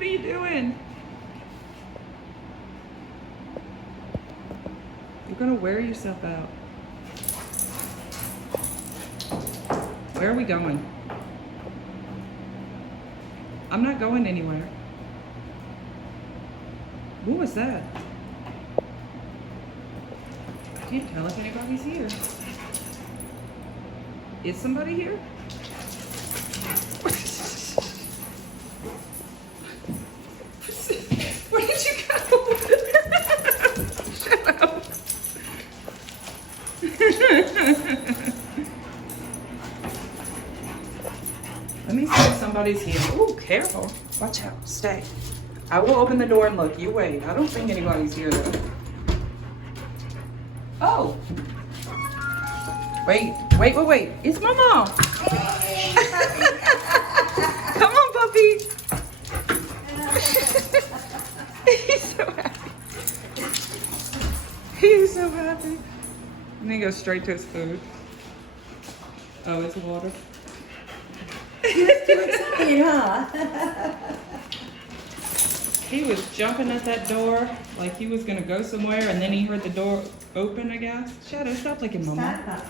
What are you doing? You're gonna wear yourself out. Where are we going? I'm not going anywhere. What was that? I can't tell if anybody's here. Is somebody here? Where did you go? Shut up. Let me see if somebody's here. Oh, careful. Watch out. Stay. I will open the door and look. You wait. I don't think anybody's here though. Oh. Wait. It's my mom. Come on, puppy. He's so happy. He's so happy. And then he goes straight to his food. Oh, it's water. You're too excited, huh? He was jumping at that door like he was gonna go somewhere, and then he heard the door open, I guess. Shadow, stop licking Mama. Stop.